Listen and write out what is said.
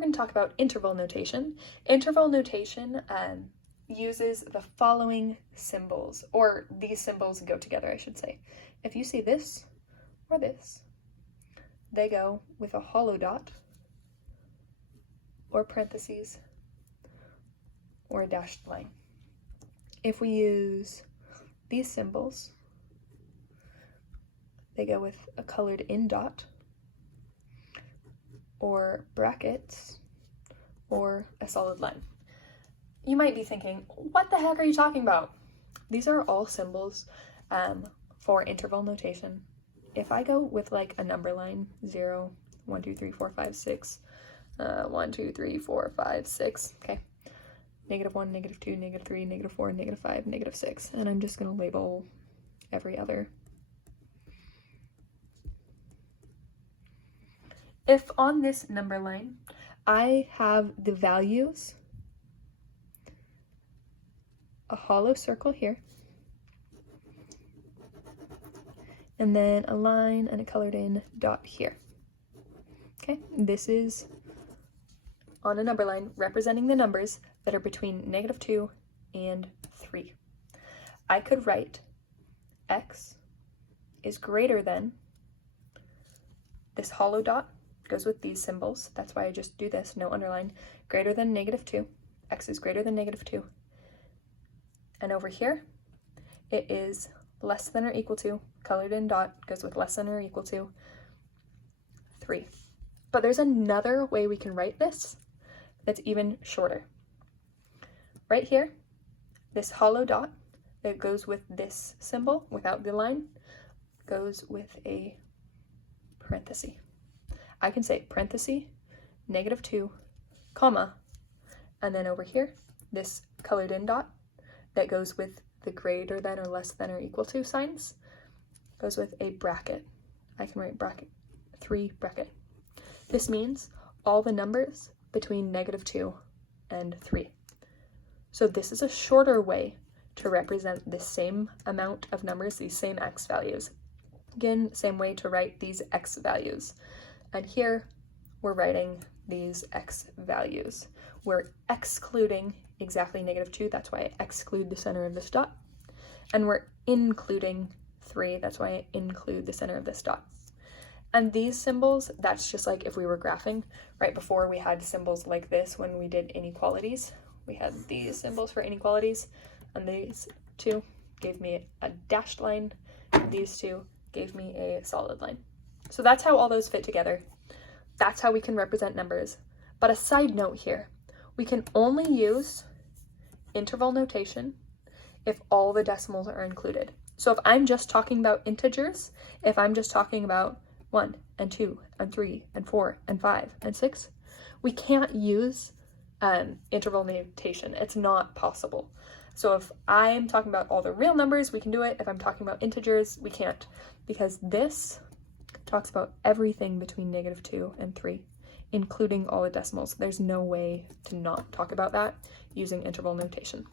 we're going to talk about interval notation. Interval notation uses the following symbols, or these symbols go together, I should say. If you see this or this, they go with a hollow dot, or parentheses, or a dashed line. If we use these symbols, they go with a colored in dot, or brackets, or a solid line. You might be thinking, what the heck are you talking about? These are all symbols for interval notation. If I go with like a number line, 0, 1, 2, 3, 4, 5, 6, 1, 2, 3, 4, 5, 6, okay, -1, -2, -3, -4, -5, -6, and I'm just going to label every other. If on this number line, I have the values, a hollow circle here, and then a line and a colored in dot here. Okay, this is on a number line representing the numbers that are between -2 and 3. I could write x is greater than, this hollow dot goes with these symbols, that's why I just do this, no underline, greater than -2, x is greater than -2. And over here, it is less than or equal to, colored in dot, goes with less than or equal to 3. But there's another way we can write this that's even shorter. Right here, this hollow dot that goes with this symbol without the line goes with a parenthesis. I can say parenthesis, -2, comma, and then over here, this colored in dot that goes with the greater than or less than or equal to signs goes with a bracket. I can write bracket, 3 bracket. This means all the numbers between -2 and 3. So this is a shorter way to represent the same amount of numbers, these same x values. Again, same way to write these x values. And here we're writing these x values. We're excluding exactly -2, that's why I exclude the center of this dot. And we're including 3, that's why I include the center of this dot. And these symbols, that's just like if we were graphing. Right before we had symbols like this when we did inequalities. We had these symbols for inequalities, and these two gave me a dashed line, and these two gave me a solid line. So that's how all those fit together. That's how we can represent numbers. But a side note here, we can only use interval notation if all the decimals are included. So if I'm just talking about integers, if I'm just talking about 1 and 2 and 3 and 4 and 5 and 6, we can't use interval notation. It's not possible. So if I'm talking about all the real numbers, we can do it. If I'm talking about integers, we can't, because this talks about everything between -2 and 3, including all the decimals. There's no way to not talk about that using interval notation.